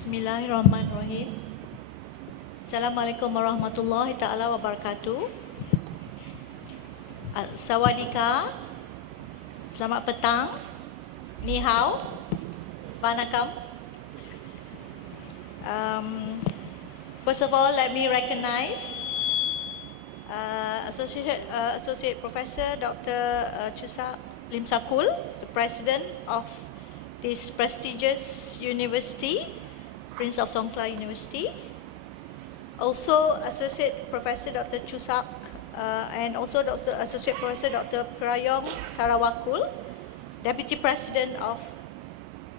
Bismillahirrahmanirrahim. Assalamualaikum warahmatullahi taala wabarakatuh. Sawadika. Selamat petang. Ni hao. Vanakkam. First of all, let me recognize Associate Professor Dr. Chusak Lim Sakul, the President of this prestigious university, Prince of Songkla University. Also, Associate Professor Dr. Chusak and also Associate Professor Dr. Prayom Karawakul, Deputy President of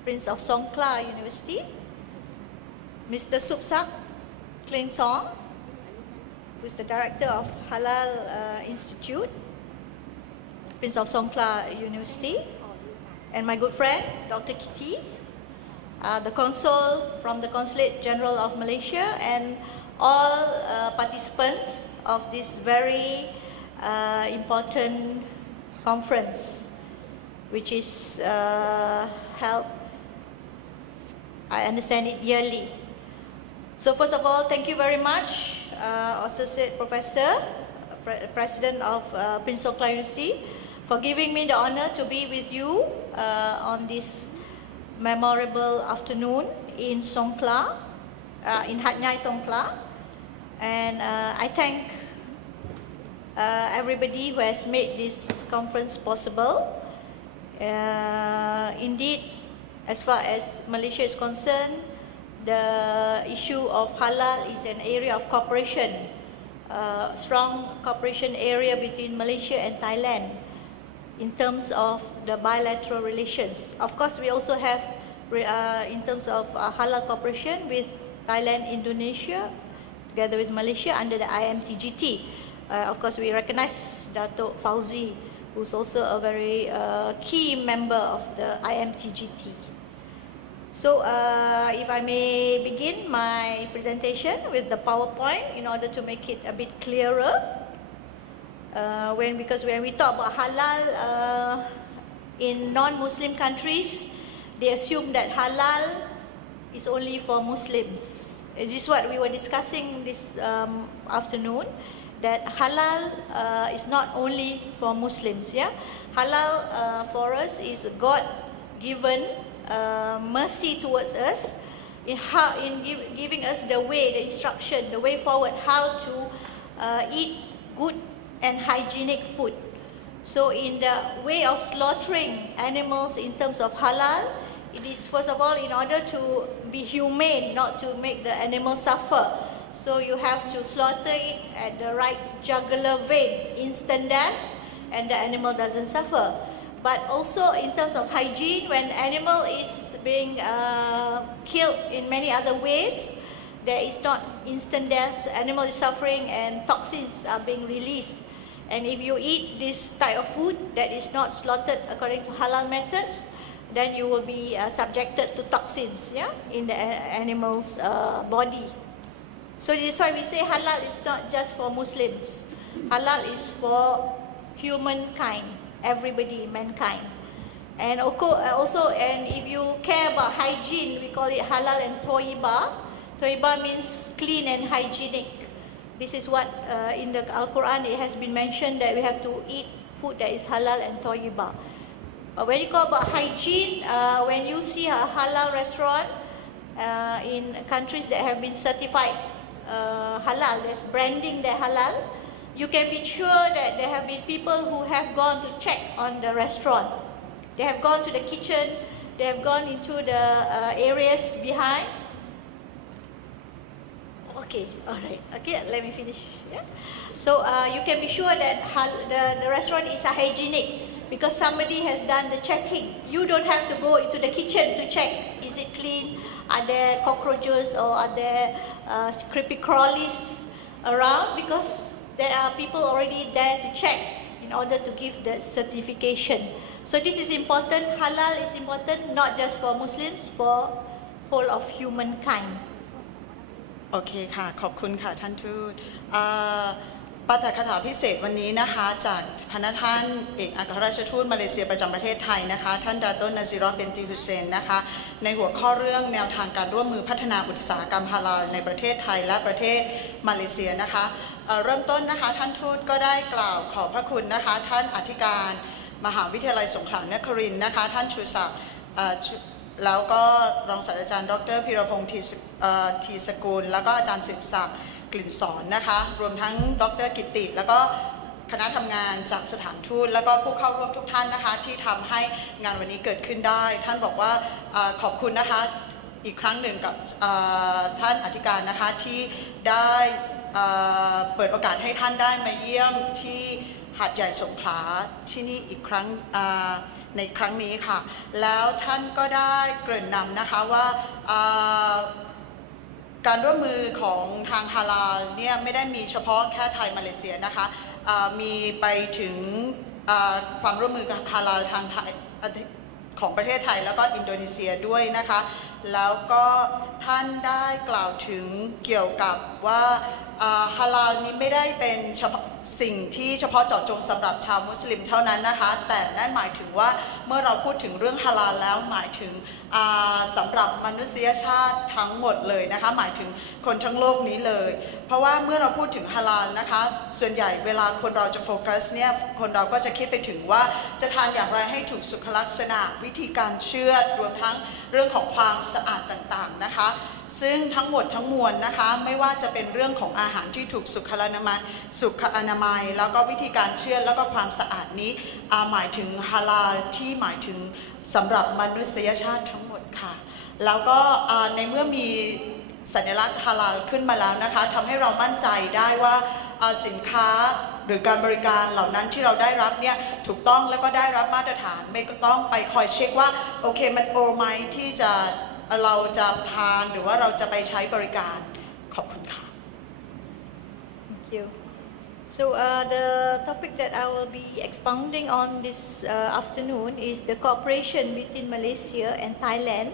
Prince of Songkla University. Mr. Supsak Kleng Song, who is the Director of Halal Institute, Prince of Songkla University. And my good friend, Dr. Kitty, the Consul from the Consulate General of Malaysia, and all participants of this very important conference, which is held, I understand it, yearly. So first of all, thank you very much, Associate Professor, President of Prince of Songkla University, for giving me the honor to be with you on this memorable afternoon in Songkla, in Hat Yai Songkla. And I thank everybody who has made this conference possible. Indeed, as far as Malaysia is concerned, the issue of halal is an area of cooperation, strong cooperation area between Malaysia and Thailand in terms of the bilateral relations. Of course, we also have in terms of halal cooperation with Thailand, Indonesia, together with Malaysia under the IMTGT. Of course, we recognize Dato' Fauzi, who's also a very key member of the IMTGT. So, if I may begin my presentation with the PowerPoint in order to make it a bit clearer. Because when we talk about halal in non-Muslim countries, they assume that halal is only for Muslims. This is what we were discussing this afternoon, that halal is not only for Muslims. Yeah, halal for us is God-given mercy towards us in giving us the way, the instruction, the way forward, how to eat good and hygienic food. So in the way of slaughtering animals in terms of halal, it is first of all in order to be humane, not to make the animal suffer. So you have to slaughter it at the right jugular vein, instant death, and the animal doesn't suffer. But also in terms of hygiene, when animal is being killed in many other ways, there is not instant death, the animal is suffering and toxins are being released. And if you eat this type of food that is not slaughtered according to halal methods, then you will be subjected to toxins, yeah, in the animal's body. So this is why we say halal is not just for Muslims. Halal is for humankind, everybody, mankind. And also, and if you care about hygiene, we call it halal and toiba. Toiba means clean and hygienic. This is what in the Al-Quran it has been mentioned that we have to eat food that is halal and toiba. When you talk about hygiene, when you see a halal restaurant in countries that have been certified halal, there's branding that halal, you can be sure that there have been people who have gone to check on the restaurant. They have gone to the kitchen, they have gone into the areas behind. Okay, all right. Okay, let me finish. Yeah. So you can be sure that the restaurant is hygienic because somebody has done the checking. You don't have to go into the kitchen to check. Is it clean? Are there cockroaches or are there creepy crawlies around? Because there are people already there to check in order to give the certification. So this is important. Halal is important not just for Muslims, for whole of humankind. โอเคค่ะขอบคุณค่ะท่านทูต ปาฐกถาพิเศษวันนี้นะคะจากพระท่านเอกอัครราชทูตมาเลเซียประจำประเทศไทยนะคะท่านดาโตนาซิเราะห์ binti Hussain นะคะในหัวข้อเรื่องแนวทางการร่วมมือพัฒนาอุตสาหกรรมฮาลาลในประเทศไทยและประเทศมาเลเซียนะคะเริ่มต้นนะคะท่านทูตก็ได้กล่าวขอบพระคุณนะคะท่านอธิการมหาวิทยาลัยสงขลานครินทร์นะคะท่านชูศักดิ์แล้วก็รองศาสตราจารย์ดร.พีรพงษ์ทีสกุลแล้วก็อาจารย์สืบศักดิ์กลิ่นสอนนะคะรวมทั้งดร.กิตติแล้วก็คณะทำงานจากสถานทูตแล้วก็ผู้เข้าร่วมทุกท่านนะคะที่ทำให้งานวันนี้เกิดขึ้นได้ท่านบอกว่าขอบคุณนะคะอีกครั้งหนึ่งกับท่านอธิการนะคะที่ได้เปิดโอกาสให้ท่านได้มาเยี่ยมที่หาดใหญ่สงขลาที่นี่อีกครั้งในครั้งนี้ค่ะแล้วท่านก็ได้เกริ่นนำนะคะว่าการร่วมมือของทางฮาลาลเนี่ยไม่ได้มีเฉพาะแค่ไทยมาเลเซียนะคะมีไปถึงความร่วมมือกับฮาลาลทางไทยของประเทศไทยแล้วก็อินโดนีเซียด้วยนะคะแล้วก็ท่านได้กล่าวถึงเกี่ยวกับว่าฮาลาลนี้ไม่ได้เป็นสิ่งที่เฉพาะเจาะจงสำหรับชาวมุสลิมเท่านั้นนะคะแต่นั่นหมายถึงว่าเมื่อเราพูดถึงเรื่องฮาลาลแล้วหมายถึงสำหรับมนุษยชาติทั้งหมดเลยนะคะหมายถึงคนทั้งโลกนี้เลยเพราะว่าเมื่อเราพูดถึงฮาลาลนะคะส่วนใหญ่เวลาคนเราจะโฟกัสเนี่ยคนเราก็จะคิดไปถึงว่าจะทานอย่างไรให้ถูกสุขลักษณะวิธีการเชือดรวมทั้งเรื่องของความสะอาดต่างๆนะคะซึ่งทั้งหมดทั้งมวลนะคะไม่ว่าจะเป็นเรื่องของอาหารที่ถูกสุขอนามัยแล้วก็วิธีการเชือดแล้วก็ความสะอาดนี้หมายถึงฮาลาลที่หมายถึงสำหรับมนุษยชาติทั้งหมดค่ะแล้วก็ในเมื่อมีสัญลักษณ์ฮาลาลขึ้นมาแล้วนะคะทำให้เรามั่นใจได้ว่าสินค้าหรือการบริการเหล่านั้นที่เราได้รับเนี่ยถูกต้องแล้วก็ได้รับมาตรฐานไม่ต้องไปคอยเช็คว่าโอเคมันโอไหมที่เราจะทานหรือว่าเราจะไปใช้บริการขอบคุณค่ะ Thank you. So the topic that I will be expounding on this afternoon is the cooperation between Malaysia and Thailand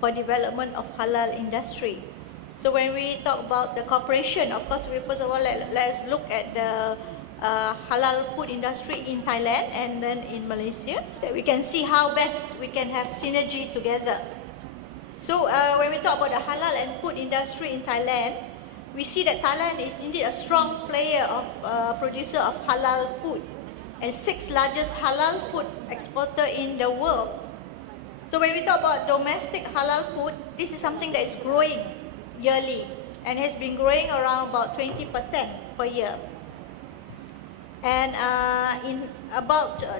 for development of halal industry. So when we talk about the cooperation, of course, first of all let's look at the halal food industry in Thailand and then in Malaysia, so that we can see how best we can have synergy together.So when we talk about the halal and food industry in Thailand, we see that Thailand is indeed a strong player of producer of halal food and 6th largest halal food exporter in the world. So when we talk about domestic halal food, this is something that is growing yearly and has been growing around about 20% per year. And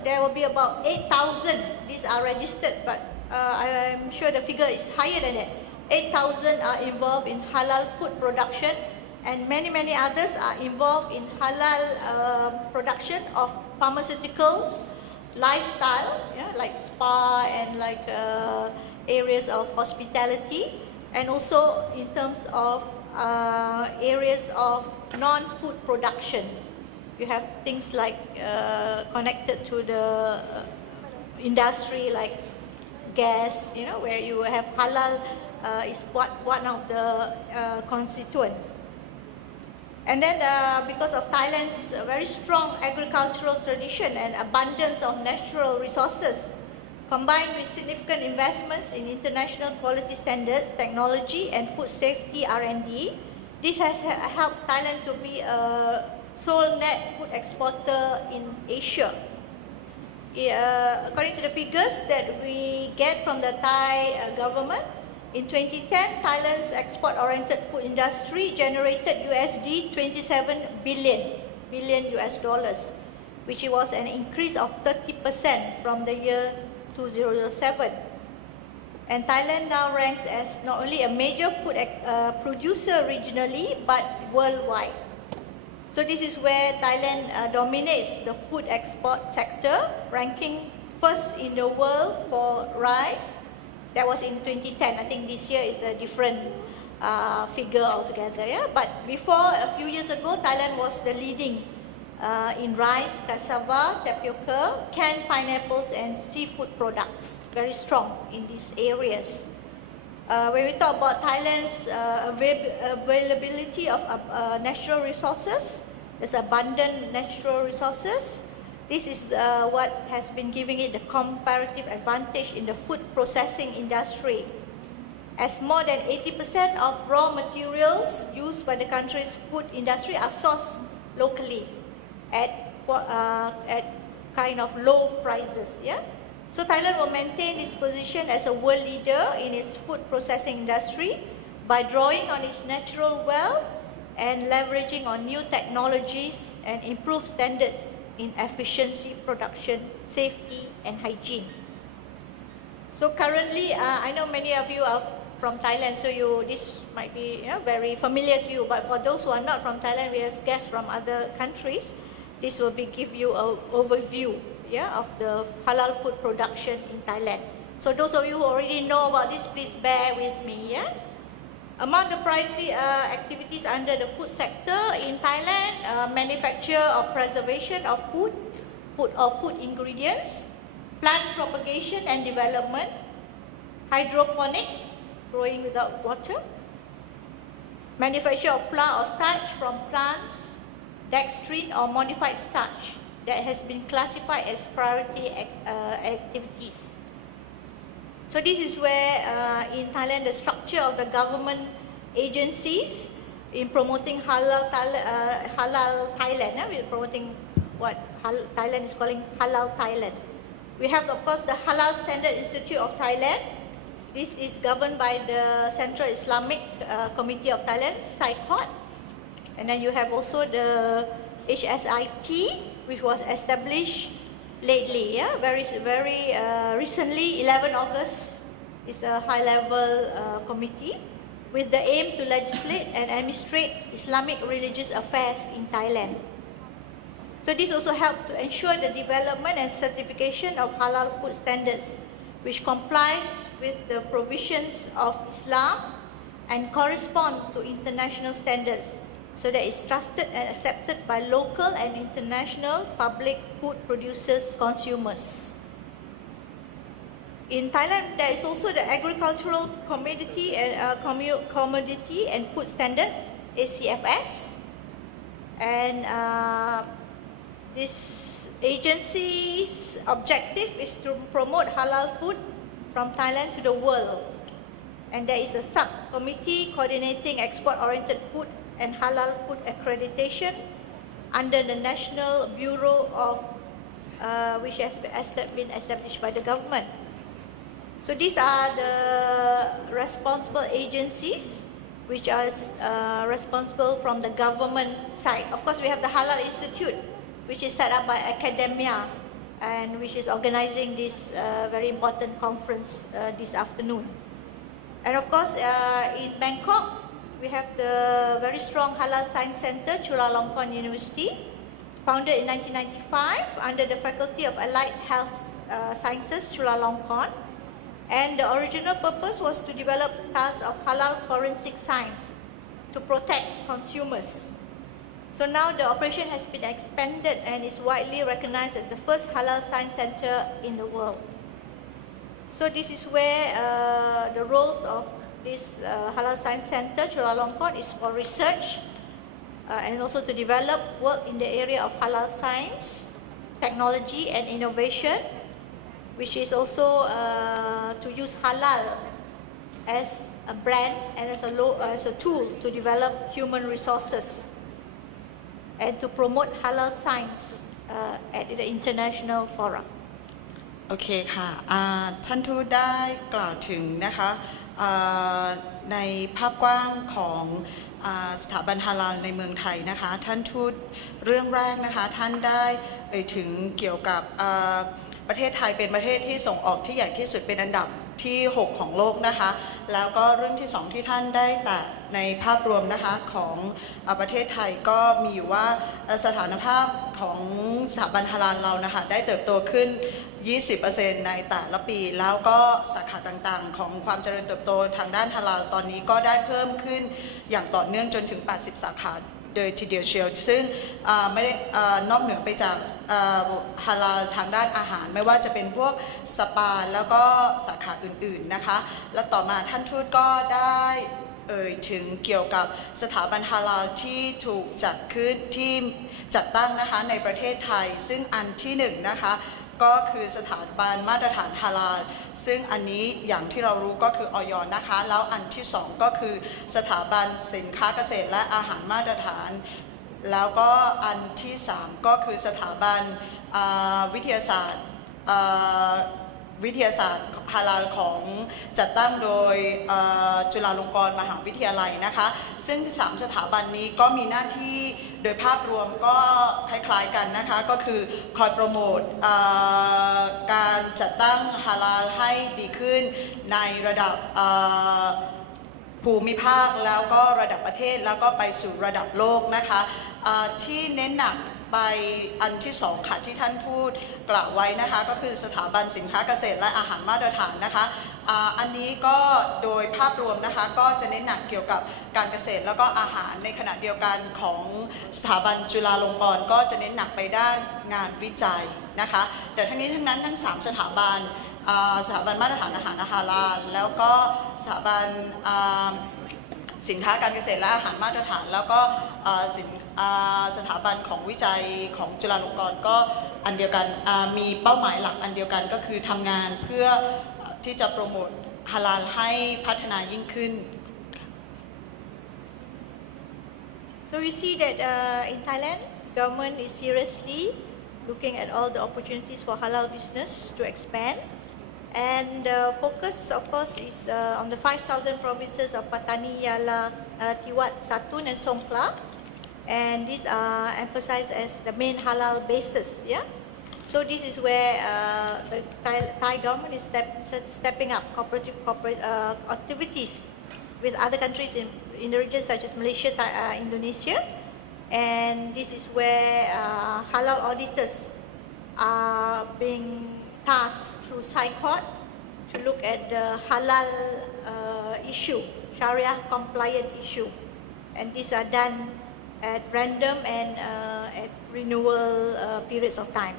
there will be about 8,000. These are registered, but I'm sure the figure is higher than that. 8,000 are involved in halal food production, and many others are involved in halal production of pharmaceuticals, lifestyle, like spa and like areas of hospitality, and also in terms of areas of non-food production. You have things like connected to the industry like gas, where you have halal is one of the constituents. And then because of Thailand's very strong agricultural tradition and abundance of natural resources, combined with significant investments in international quality standards, technology and food safety R&D, this has helped Thailand to be a sole net food exporter in Asia.According to the figures that we get from the Thai government, in 2010, Thailand's export-oriented food industry generated $27 billion, which was an increase of 30% from the year 2007. And Thailand now ranks as not only a major food producer regionally, but worldwide.So this is where Thailand dominates the food export sector, ranking first in the world for rice. That was in 2010. I think this year is a different figure altogether. Yeah? But before, a few years ago, Thailand was the leading in rice, cassava, tapioca, canned pineapples and seafood products. Very strong in these areas.When we talk about Thailand's availability of natural resources, There's abundant natural resources. This is what has been giving it the comparative advantage in the food processing industry, as more than 80% of raw materials used by the country's food industry are sourced locally at kind of low prices. Yeah. So Thailand will maintain its position as a world leader in its food processing industry by drawing on its natural wealth and leveraging on new technologies and improved standards in efficiency, production, safety, and hygiene. So currently, I know many of you are from Thailand, so this might be very familiar to you. But for those who are not from Thailand, we have guests from other countries. This will give you an overview, of the halal food production in Thailand. So those of you who already know about this, please bear with me. Among the priority activities under the food sector in Thailand, manufacture or preservation of food ingredients, plant propagation and development, hydroponics, growing without water, manufacture of flour or starch from plants, dextrine or modified starch that has been classified as priority activities. So this is where in Thailand the structure of the government agencies in promoting halal Thailand. We're promoting what Thailand is calling halal Thailand. We have of course the Halal Standard Institute of Thailand. This is governed by the Central Islamic Committee of Thailand, SICOT. And then you have also the HSIT, which was established lately, very recently, 11 August is a high-level committee with the aim to legislate and administrate Islamic religious affairs in Thailand. So this also helps to ensure the development and certification of halal food standards, which complies with the provisions of Islam and correspond to international standards, so that it's trusted and accepted by local and international public food producers, consumers. In Thailand, there is also the Agricultural Commodity and Food Standards, ACFS, and this agency's objective is to promote halal food from Thailand to the world. And there is a subcommittee coordinating export-oriented food and halal food accreditation under the National Bureau of which has been established by the government. So these are the responsible agencies which are responsible from the government side. Of course, we have the Halal Institute, which is set up by academia and which is organizing this very important conference this afternoon. And of course, in Bangkok, we have the very strong Halal Science Center, Chulalongkorn University, founded in 1995 under the Faculty of Allied Health Sciences, Chulalongkorn. And the original purpose was to develop tasks of halal forensic science to protect consumers. So now the operation has been expanded and is widely recognized as the first halal science center in the world. So this is where the roles of this Halal Science Center, Chulalongkorn, is for research and also to develop work in the area of halal science, technology and innovation, which is also to use halal as a brand and as a tool to develop human resources and to promote halal science at the international forum. โอเคค่ะท่านทูตได้กล่าวถึงนะคะในภาพกว้างของสถาบันฮาลาลในเมืองไทยนะคะท่านทูตเรื่องแรกนะคะท่านได้ถึงเกี่ยวกับประเทศไทยเป็นประเทศที่ส่งออกที่ใหญ่ที่สุดเป็นอันดับที่6ของโลกนะคะแล้วก็เรื่องที่2ที่ท่านได้แต่ในภาพรวมนะคะของประเทศไทยก็มีอยู่ว่าสถานภาพของสถาบันฮาลาลเรานะคะได้เติบโตขึ้น 20% ในแต่ละปีแล้วก็สาขาต่างๆของความเจริญเติบโตทางด้านฮาลาลตอนนี้ก็ได้เพิ่มขึ้นอย่างต่อเนื่องจนถึง80สาขาโดยทีเดียวเชียวซึ่งไม่ได้นอกเหนือไปจากฮาลาลทางด้านอาหารไม่ว่าจะเป็นพวกสปาแล้วก็สาขาอื่นๆนะคะและต่อมาท่านทูตก็ได้ เอ่ยถึงเกี่ยวกับสถาบันฮาลาลที่ถูกจัดขึ้นที่จัดตั้งนะคะในประเทศไทยซึ่งอันที่หนึ่งนะคะก็คือสถาบันมาตรฐานฮาลาลซึ่งอันนี้อย่างที่เรารู้ก็คืออย.นะคะแล้วอันที่สองก็คือสถาบันสินค้าเกษตรและอาหารมาตรฐานแล้วก็อันที่สามก็คือสถาบันวิทยาศาสตร์ฮาลาลของจัดตั้งโดยจุฬาลงกรณ์มหาวิทยาลัยนะคะซึ่ง3สถาบันนี้ก็มีหน้าที่โดยภาพรวมก็คล้ายๆกันนะคะก็คือคอยโปรโมทการจัดตั้งฮาลาลให้ดีขึ้นในระดับภูมิภาคแล้วก็ระดับประเทศแล้วก็ไปสู่ระดับโลกนะคะที่เน้นหนักไปอันที่สองค่ะที่ท่านทูตกล่าวไว้นะคะก็คือสถาบันสินค้าเกษตรและอาหารมาตรฐานนะคะอันนี้ก็โดยภาพรวมนะคะก็จะเน้นหนักเกี่ยวกับการเกษตรแล้วก็อาหารในขณะเดียวกันของสถาบันจุฬาลงกรณ์ก็จะเน้นหนักไปด้านงานวิจัยนะคะแต่ทั้งนี้ทั้งนั้นทั้ง3สถาบันมาตรฐานอาหารฮาลาลแล้วก็สถาบันสินค้าการเกษตรและอาหารมาตรฐานแล้วก็สถาบันของวิจัยของจุฬาลงกรณ์ก็อันเดียวกันมีเป้าหมายหลักอันเดียวกันก็คือทำงานเพื่อที่จะโปรโมทฮาลาลให้พัฒนายิ่งขึ้น So we see that in Thailand, government is seriously looking at all the opportunities for halal business to expand. And the focus, of course, is on the 5 southern provinces of Pattani, Yala, Tiwat, Satun, and Songkhla. And these are emphasized as the main halal bases. Yeah. So this is where the Thai government is stepping up corporate activities with other countries in the region such as Malaysia, Indonesia. And this is where halal auditors are being tasked through Court to look at the halal issue, Sharia compliant issue. And these are done at random and at renewal periods of time.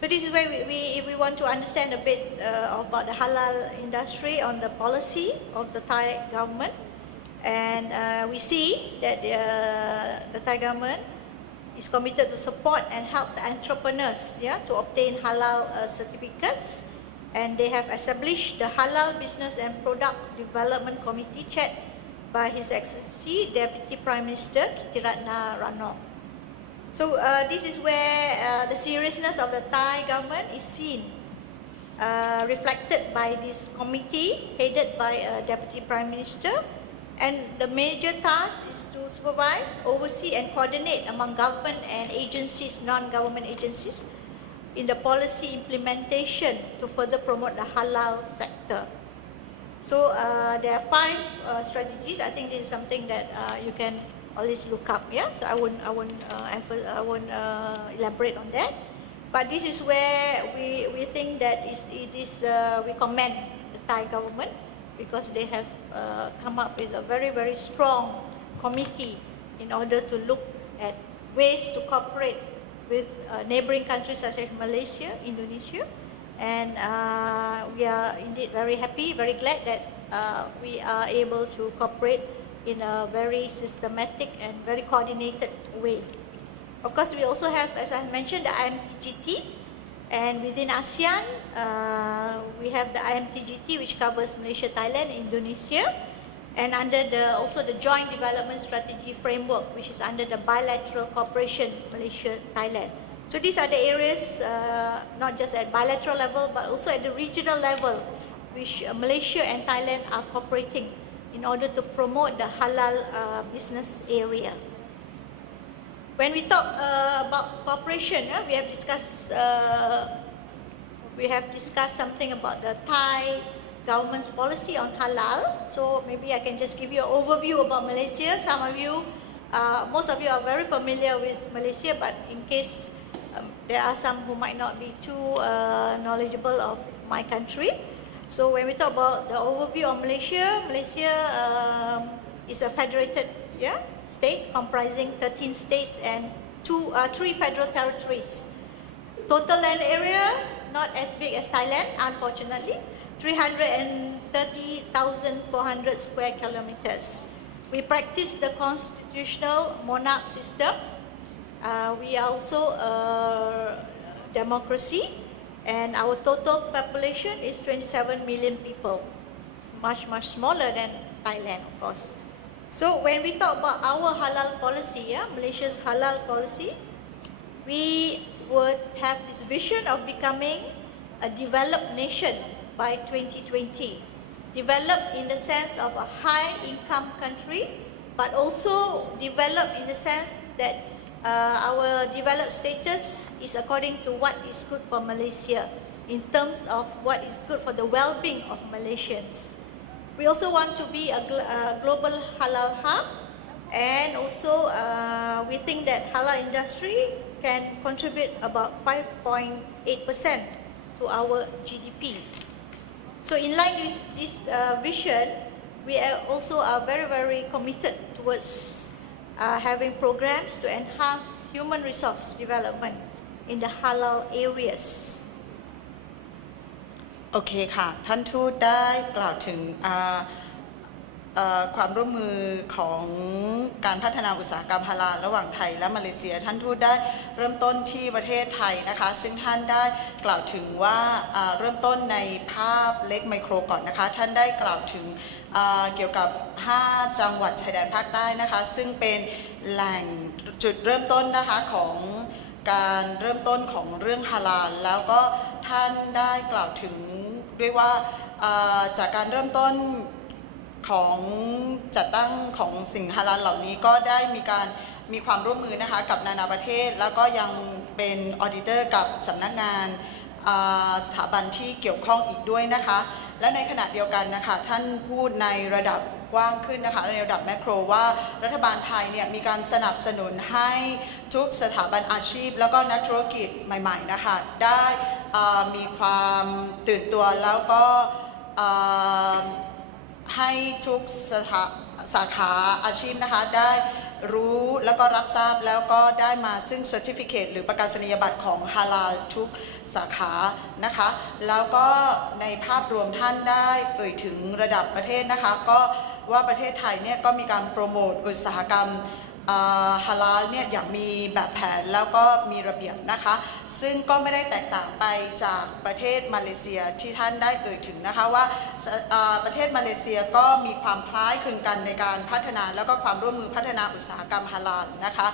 So this is where if we want to understand a bit about the halal industry on the policy of the Thai government, and we see that the Thai government is committed to support and help the entrepreneurs, to obtain halal certificates, and they have established the Halal Business and Product Development Committee chaired by His Excellency Deputy Prime Minister Kitiratna Ranong. So this is where the seriousness of the Thai government is seen, reflected by this committee headed by Deputy Prime Minister. And the major task is to supervise, oversee and coordinate among government and agencies, non-government agencies, in the policy implementation to further promote the halal sector. So there are 5 strategies. I think this is something that you can always look up. Yeah, so I won't elaborate on that. But this is where we think that we commend the Thai government because they have come up with a very, very strong committee in order to look at ways to cooperate with neighboring countries such as Malaysia, Indonesia. And we are indeed very happy, very glad that we are able to cooperate in a very systematic and very coordinated way. Of course, we also have, as I mentioned, the IMTGT. And within ASEAN, we have the IMTGT, which covers Malaysia, Thailand, Indonesia, and under also the Joint Development Strategy Framework, which is under the Bilateral Cooperation Malaysia, Thailand. So these are the areas, not just at bilateral level, but also at the regional level, which Malaysia and Thailand are cooperating in order to promote the halal business area. When we talk about cooperation, we have discussed something about the Thai government's policy on halal. So maybe I can just give you an overview about Malaysia. Most of you are very familiar with Malaysia, but in case there are some who might not be too knowledgeable of my country. So when we talk about the overview of Malaysia, Malaysia is a federated state comprising 13 states and 3 federal territories. Total land area not as big as Thailand, unfortunately, 330,400 square kilometers. We practice the constitutional monarch system. We are also a democracy, and our total population is 27 million people. It's much smaller than Thailand, of course. So when we talk about our halal policy, Malaysia's halal policy, we would have this vision of becoming a developed nation by 2020. Developed in the sense of a high-income country, but also developed in the sense that our developed status is according to what is good for Malaysia in terms of what is good for the well-being of Malaysians. We also want to be a global halal hub, and also we think that halal industry can contribute about 5.8% to our GDP. So in line with this vision, we also are very committed towards having programs to enhance human resource development in the halal areas. โอเคค่ะท่านทูตได้กล่าวถึงความร่วมมือของการพัฒนาอุตสาหกรรมฮาลาลระหว่างไทยและมาเลเซียท่านทูตได้เริ่มต้นที่ประเทศไทยนะคะซึ่งท่านได้กล่าวถึงว่าเริ่มต้นในภาพเล็กไมโครก่อนนะคะท่านได้กล่าวถึงเกี่ยวกับ5จังหวัดชายแดนภาคใต้นะคะซึ่งเป็นแหล่งจุดเริ่มต้นนะคะของการเริ่มต้นของเรื่องฮาลาลแล้วก็ท่านได้กล่าวถึงด้วยว่าจากการเริ่มต้นของจัดตั้งของสิ่งฮาลาลเหล่านี้ก็ได้มีความร่วมมือนะคะกับนานาประเทศแล้วก็ยังเป็นออดิเตอร์กับสำนักงานสถาบันที่เกี่ยวข้องอีกด้วยนะคะและในขณะเดียวกันนะคะท่านพูดในระดับกว้างขึ้นนะคะในระดับแมคโครว่ารัฐบาลไทยเนี่ยมีการสนับสนุนให้ทุกสถาบันอาชีพแล้วก็นักธุรกิจใหม่ๆนะคะได้มีความตื่นตัวแล้วก็ให้ทุกสาขาอาชีพนะคะได้รู้แล้วก็รับทราบแล้วก็ได้มาซึ่ง Certificate หรือประกาศนียบัตรของฮาลาลทุกสาขานะคะแล้วก็ในภาพรวมท่านได้เอ่ยถึงระดับประเทศนะคะก็ว่าประเทศไทยเนี่ยก็มีการโปรโมทอุตสาหกรรมฮาลาลเนี่ยอย่างมีแบบแผนแล้วก็มีระเบียบนะคะซึ่งก็ไม่ได้แตกต่างไปจากประเทศมาเลเซียที่ท่านได้เอ่ยถึงนะคะว่าประเทศมาเลเซียก็มีความคล้ายคลึงกันในการพัฒนาแล้วก็ความร่วมมือพัฒนาอุตสาหกรรมฮาลาลนะคะ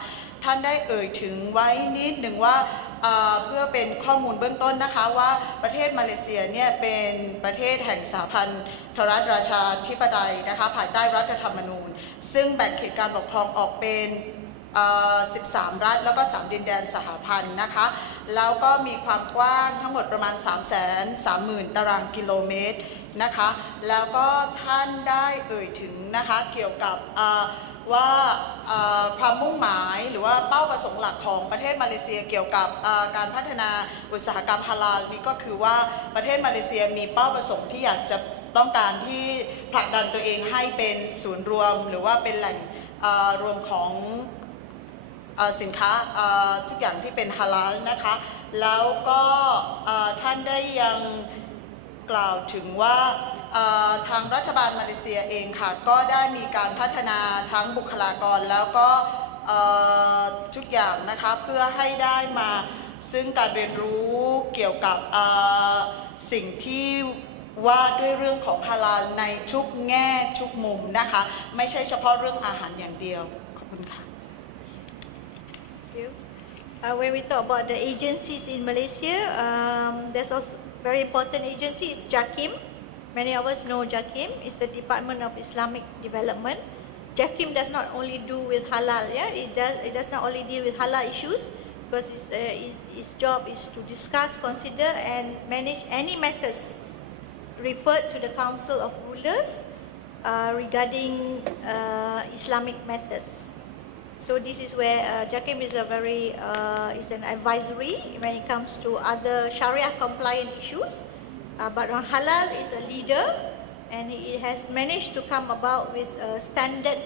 ท่านได้เอ่ยถึงไว้นิดหนึ่งว่าเพื่อเป็นข้อมูลเบื้องต้นนะคะว่าประเทศมาเลเซียเนี่ยเป็นประเทศแห่งสหพันธรัฐราชาธิปไตยนะคะภายใต้รัฐธรรมนูญซึ่งแบ่งเขตการปกครองออกเป็น13 รัฐแล้วก็3 ดินแดนสหพันธ์นะคะแล้วก็มีความกว้างทั้งหมดประมาณ 330,000 ตารางกิโลเมตรนะคะแล้วก็ท่านได้เอ่ยถึงนะคะเกี่ยวกับว่าความมุ่งหมายหรือว่าเป้าประสงค์หลักของประเทศมาเลเซียเกี่ยวกับการพัฒนาอุตสาหกรรมฮาลาลนี้ก็คือว่าประเทศมาเลเซียมีเป้าประสงค์ที่อยากจะต้องการที่ผลักดันตัวเองให้เป็นศูนย์รวมหรือว่าเป็นแหล่งรวมของสินค้าทุกอย่างที่เป็นฮาลาลนะคะแล้วก็ท่านได้ยังกล่าวถึงว่าทางรัฐบาลมาเลเซียเองค่ะก็ได้มีการพัฒนาทั้งบุคลากรแล้วก็ทุกอย่างนะคะเพื่อให้ได้มาซึ่งการเรียนรู้เกี่ยวกับสิ่งที่ว่าด้วยเรื่องของฮาลาลในทุกแง่ทุกมุมนะคะไม่ใช่เฉพาะเรื่องอาหารอย่างเดียวขอบคุณค่ะ When we talk about the agencies in Malaysia, there's also very important agency is JAKIM. Many of us know JAKIM. It's the Department of Islamic Development. JAKIM does not only do with halal, it does not only deal with halal issues, because its job is to discuss, consider, and manage any matters referred to the Council of Rulers regarding Islamic matters. So this is where JAKIM is is an advisory when it comes to other Sharia compliant issues. But on halal is a leader, and it has managed to come about with a standard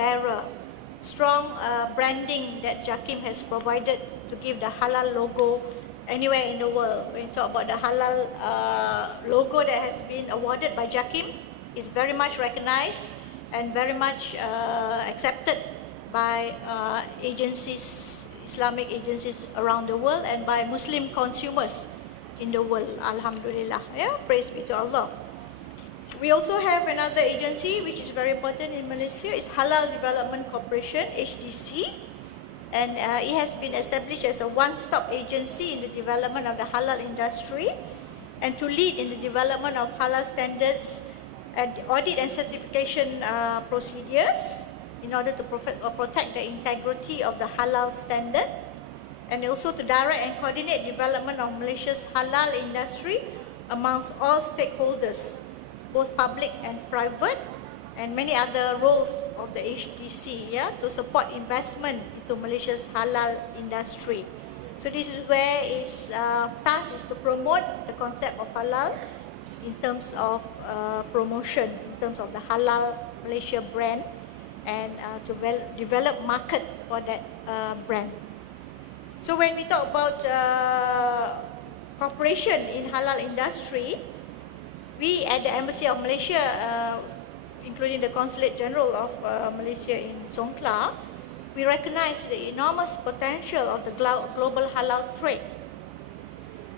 bearer, strong branding that JAKIM has provided to give the halal logo anywhere in the world. When you talk about the halal logo that has been awarded by JAKIM, is very much recognized and very much accepted by agencies, Islamic agencies around the world and by Muslim consumers in the world. Alhamdulillah. Yeah, praise be to Allah. We also have another agency which is very important in Malaysia. It's Halal Development Corporation, HDC. And it has been established as a one-stop agency in the development of the halal industry and to lead in the development of halal standards and audit and certification procedures in order to protect the integrity of the halal standard, and also to direct and coordinate development of Malaysia's halal industry amongst all stakeholders, both public and private, and many other roles of the HDC, yeah, to support investment into Malaysia's halal industry. So this is where its task is to promote the concept of halal in terms of promotion, in terms of the halal Malaysia brand, and to develop market for that brand. So when we talk about cooperation in halal industry, we at the Embassy of Malaysia, including the Consulate General of Malaysia in Songkhla, we recognize the enormous potential of the global halal trade.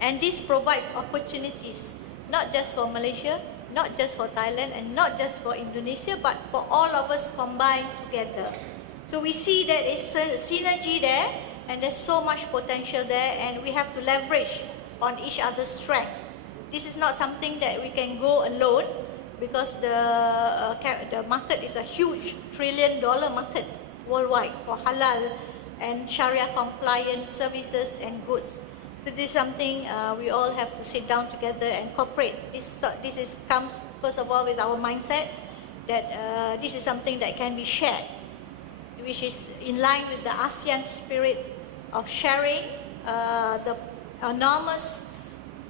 And this provides opportunities, not just for Malaysia, not just for Thailand, and not just for Indonesia, but for all of us combined together. So we see that it's a synergy there, and there's so much potential there, and we have to leverage on each other's strength. This is not something that we can go alone, because the market is a huge $1 trillion market worldwide for halal and Sharia compliant services and goods. So this is something we all have to sit down together and cooperate. This comes first of all with our mindset that this is something that can be shared, which is in line with the ASEAN spirit of sharing the enormous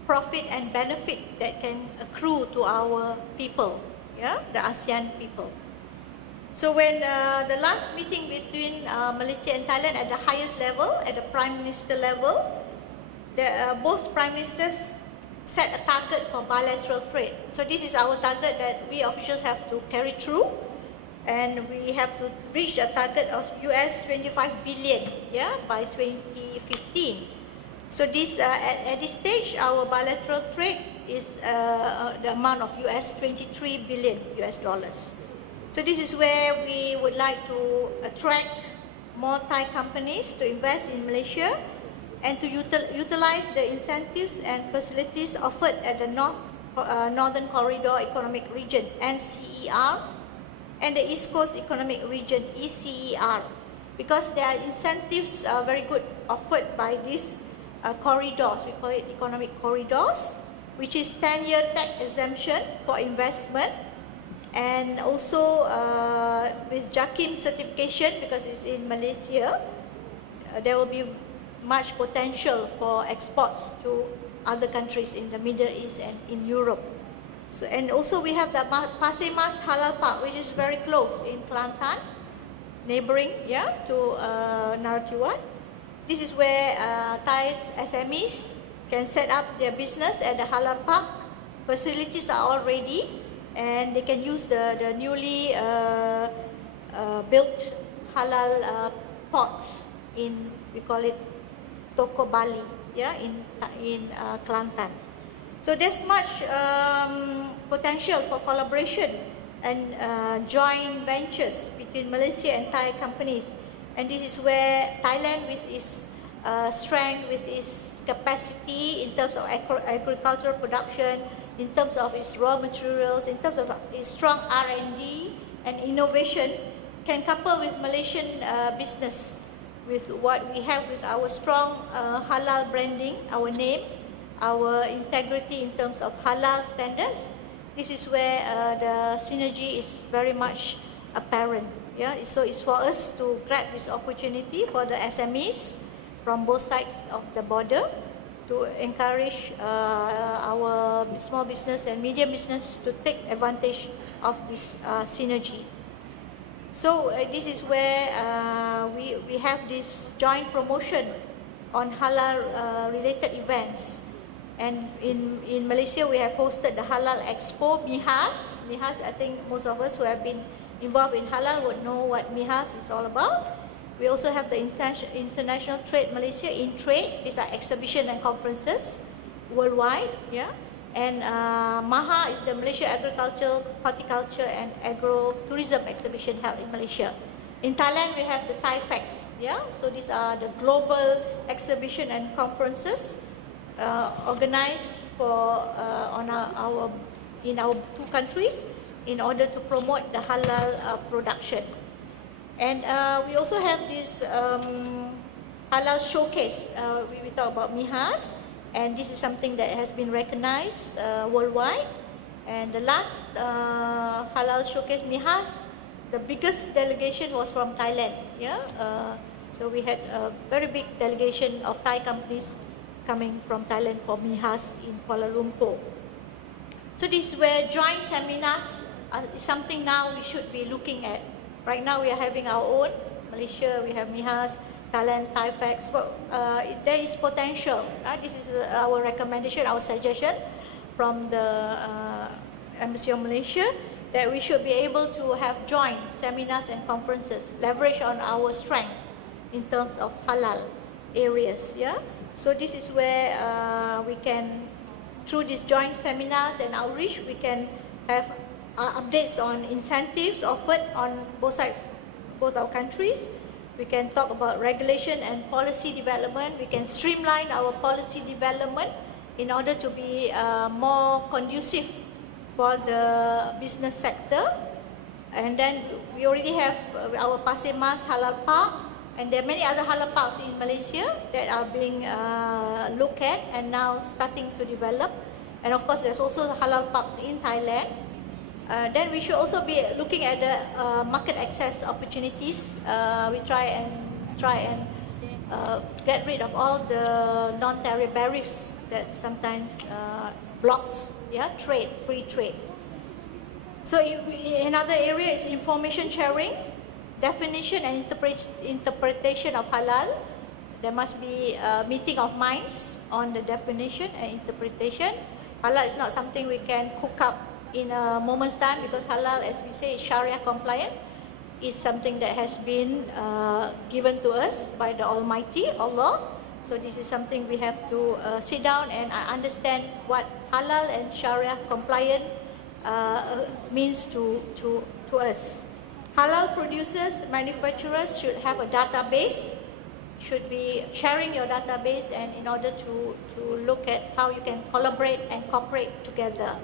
profit and benefit that can accrue to our people, yeah, the ASEAN people. So when the last meeting between Malaysia and Thailand at the highest level, at the Prime Minister level, both Prime Ministers set a target for bilateral trade. So this is our target that we officials have to carry through, and we have to reach a target of US 25 billion, yeah, by 2015. So this at this stage, our bilateral trade is the amount of US 23 billion US dollars. So this is where we would like to attract more Thai companies to invest in Malaysia and to utilize the incentives and facilities offered at the Northern Corridor Economic Region, NCER, and the East Coast Economic Region, ECER, because there are incentives very good offered by these corridors. We call it economic corridors, which is 10-year tax exemption for investment, and also with JAKIM certification, because it's in Malaysia, there will be much potential for exports to other countries in the Middle East and in Europe. So, and also we have the Pasir Mas Halal Park, which is very close in Kelantan, neighboring, yeah, to Narathiwat. This is where Thai SMEs can set up their business at the Halal Park. Facilities are all ready, and they can use the newly built halal pots in, we call it Toko Bali, yeah, in Kelantan. So there's much potential for collaboration and joint ventures between Malaysia and Thai companies. And this is where Thailand, with its strength, with its capacity in terms of agricultural production, in terms of its raw materials, in terms of its strong R&D and innovation, can couple with Malaysian business, with what we have with our strong halal branding, our name, our integrity in terms of halal standards. This is where the synergy is very much apparent. Yeah, so it's for us to grab this opportunity for the SMEs from both sides of the border to encourage our small business and medium business to take advantage of this synergy. So this is where we have this joint promotion on halal related events. And in Malaysia, we have hosted the Halal Expo, MIHAS. MIHAS, I think most of us who have been involved in halal would know what MIHAS is all about. We also have the International Trade Malaysia in Trade. These are exhibitions and conferences worldwide, yeah. And MAHA is the Malaysia Agriculture, Horticulture and Agro-Tourism exhibition held in Malaysia. In Thailand, we have the ThaiFAX, yeah. So these are the global exhibition and conferences organized for in our two countries in order to promote the halal production. And we also have this halal showcase. We talk about MIHAS, and this is something that has been recognized worldwide. And the last halal showcase MIHAS, the biggest delegation was from Thailand. Yeah, so we had a very big delegation of Thai companies coming from Thailand for MIHAS in Kuala Lumpur. So this is where joint seminars is something now we should be looking at. Right now we are having our own. Malaysia, we have MIHAS, Thailand, ThaiFAX. But there is potential. This is our recommendation, our suggestion from the Embassy of Malaysia, that we should be able to have joint seminars and conferences, leverage on our strength in terms of halal areas. Yeah. So this is where we can, through these joint seminars and outreach, we can have updates on incentives offered on both sides, both our countries. We can talk about regulation and policy development. We can streamline our policy development in order to be more conducive for the business sector. And then we already have our Pasir Mas Halal Park, and there are many other halal parks in Malaysia that are being looked at and now starting to develop. And of course, there's also halal parks in Thailand. Then we should also be looking at the market access opportunities. We try and get rid of all the non-tariff barriers that sometimes blocks, trade, free trade. So another area is information sharing, definition and interpretation of halal. There must be a meeting of minds on the definition and interpretation. Halal is not something we can cook up in a moment's time, because halal, as we say, is Sharia compliant. Is something that has been given to us by the Almighty Allah. So this is something we have to sit down and understand what halal and Sharia compliant means to us. Halal producers, manufacturers should have a database, should be sharing your database, and in order to look at how you can collaborate and cooperate together.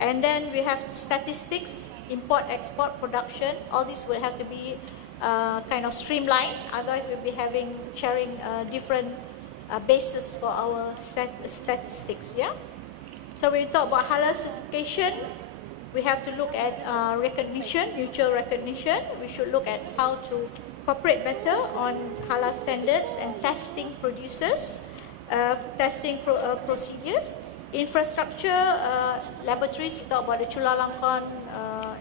And then we have statistics, import, export, production. All this will have to be kind of streamlined. Otherwise, we'll be sharing different bases for our statistics. Yeah. So when we talk about halal certification, we have to look at recognition, mutual recognition. We should look at how to cooperate better on halal standards and testing producers, testing procedures. Infrastructure, laboratories, we talk about the Chulalongkorn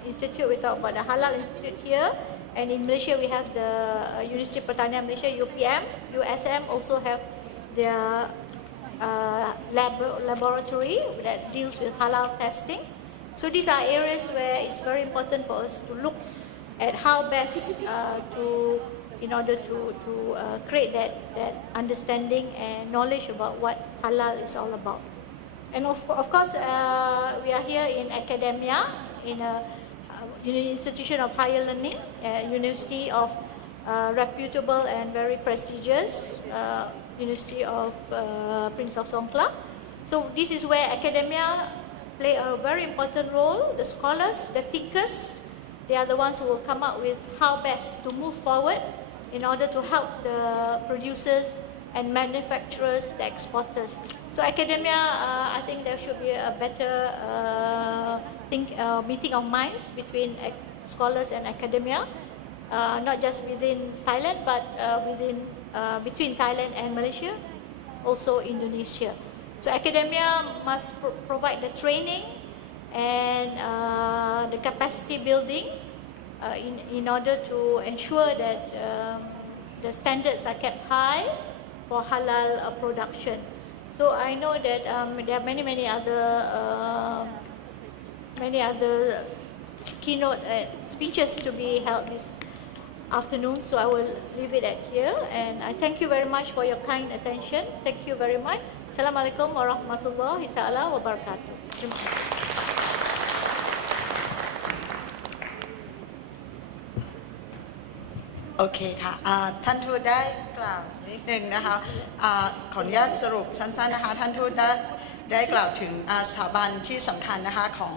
Institute, we talk about the Halal Institute here, and in Malaysia we have the University of Pertanian Malaysia, UPM, USM also have their laboratory that deals with halal testing. So these are areas where it's very important for us to look at how best in order to create that understanding and knowledge about what halal is all about. And of course, we are here in academia, in a institution of higher learning, university of reputable and very prestigious University of Prince of Songkla. So this is where academia play a very important role. The scholars, the thinkers, they are the ones who will come up with how best to move forward in order to help the producers and manufacturers, the exporters. So academia, I think there should be a better meeting of minds between scholars and academia, not just within Thailand, but between Thailand and Malaysia, also Indonesia. So academia must provide the training and the capacity building in order to ensure that the standards are kept high for halal production. So I know that there are many other keynote speeches to be held this afternoon. So I will leave it at here, and I thank you very much for your kind attention. Thank you very much. Assalamualaikum warahmatullahi taala wabarakatuh. Terima kasih. โอเคค่ะท่านทูตได้กล่าวนิดนึงนะคะขออนุญาตสรุปสั้นๆนะคะท่านทูตได้กล่าวถึงสถาบันที่สำคัญนะคะของ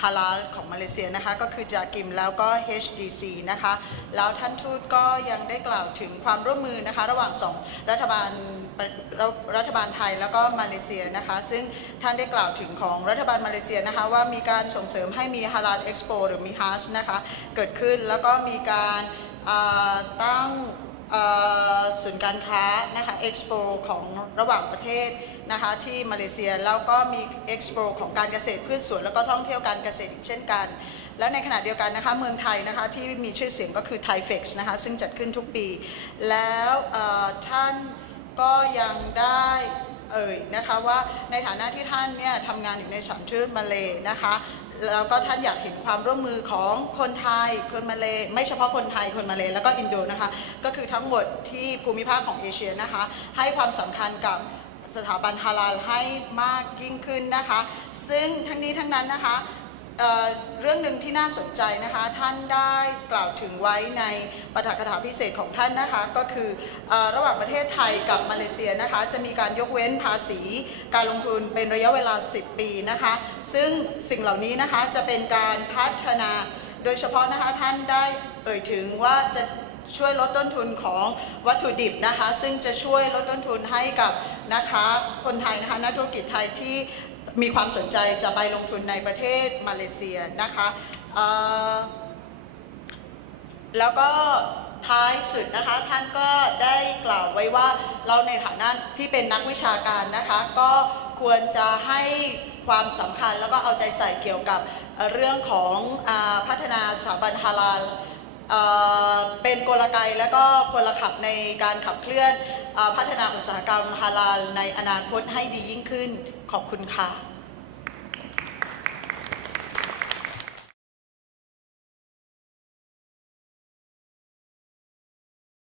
ฮาลาลของมาเลเซียนะคะก็คือจากิมแล้วก็ HDC นะคะแล้วท่านทูตก็ยังได้กล่าวถึงความร่วมมือนะคะระหว่าง2รัฐบาลไทยแล้วก็มาเลเซียนะคะซึ่งท่านได้กล่าวถึงของรัฐบาลมาเลเซียนะคะว่ามีการส่งเสริมให้มีฮาลาลเอ็กซ์โปหรือมีฮัชนะคะเกิดขึ้นแล้วก็มีการตั้งศูนย์การค้านะคะเอ็กซ์โปของระหว่างประเทศนะคะที่มาเลเซียแล้วก็มีเอ็กซ์โปของการเกษตรพืชสวนแล้วก็ท่องเที่ยวการเกษตรอีกเช่นกันแล้วในขณะเดียวกันนะคะเมืองไทยนะคะที่มีชื่อเสียงก็คือไทยเฟกซ์นะคะซึ่งจัดขึ้นทุกปีแล้วท่านก็ยังได้นะคะว่าในฐานะที่ท่านเนี่ยทำงานอยู่ในสถานทูตมาเลนะคะแล้วก็ท่านอยากเห็นความร่วมมือของคนไทยคนมาเลไม่เฉพาะคนไทยคนมาเลแล้วก็อินโดนะคะก็คือทั้งหมดที่ภูมิภาคของเอเชียนะคะให้ความสำคัญกับสถาบันฮาลาลให้มากยิ่งขึ้นนะคะซึ่งทั้งนี้ทั้งนั้นนะคะเรื่องหนึ่งที่น่าสนใจนะคะท่านได้กล่าวถึงไว้ในปาฐกถาพิเศษของท่านนะคะก็คือระหว่างประเทศไทยกับมาเลเซียนะคะจะมีการยกเว้นภาษีการลงทุนเป็นระยะเวลา10 ปีนะคะซึ่งสิ่งเหล่านี้นะคะจะเป็นการพัฒนาโดยเฉพาะนะคะท่านได้ถึงว่าจะช่วยลดต้นทุนของวัตถุดิบนะคะซึ่งจะช่วยลดต้นทุนให้กับนะคะคนไทยนะคะนักธุรกิจไทยที่มีความสนใจจะไปลงทุนในประเทศมาเลเซียนะคะแล้วก็ท้ายสุดนะคะท่านก็ได้กล่าวไว้ว่าเราในฐานะที่เป็นนักวิชาการนะคะก็ควรจะให้ความสำคัญแล้วก็เอาใจใส่เกี่ยวกับเรื่องของพัฒนาสถาบันฮาลาลเป็นกลไกและก็พลขับในการขับเคลื่อนพัฒนาอุตสาหกรรมฮาลาลในอนาคตให้ดียิ่งขึ้นขอบคุณค่ะ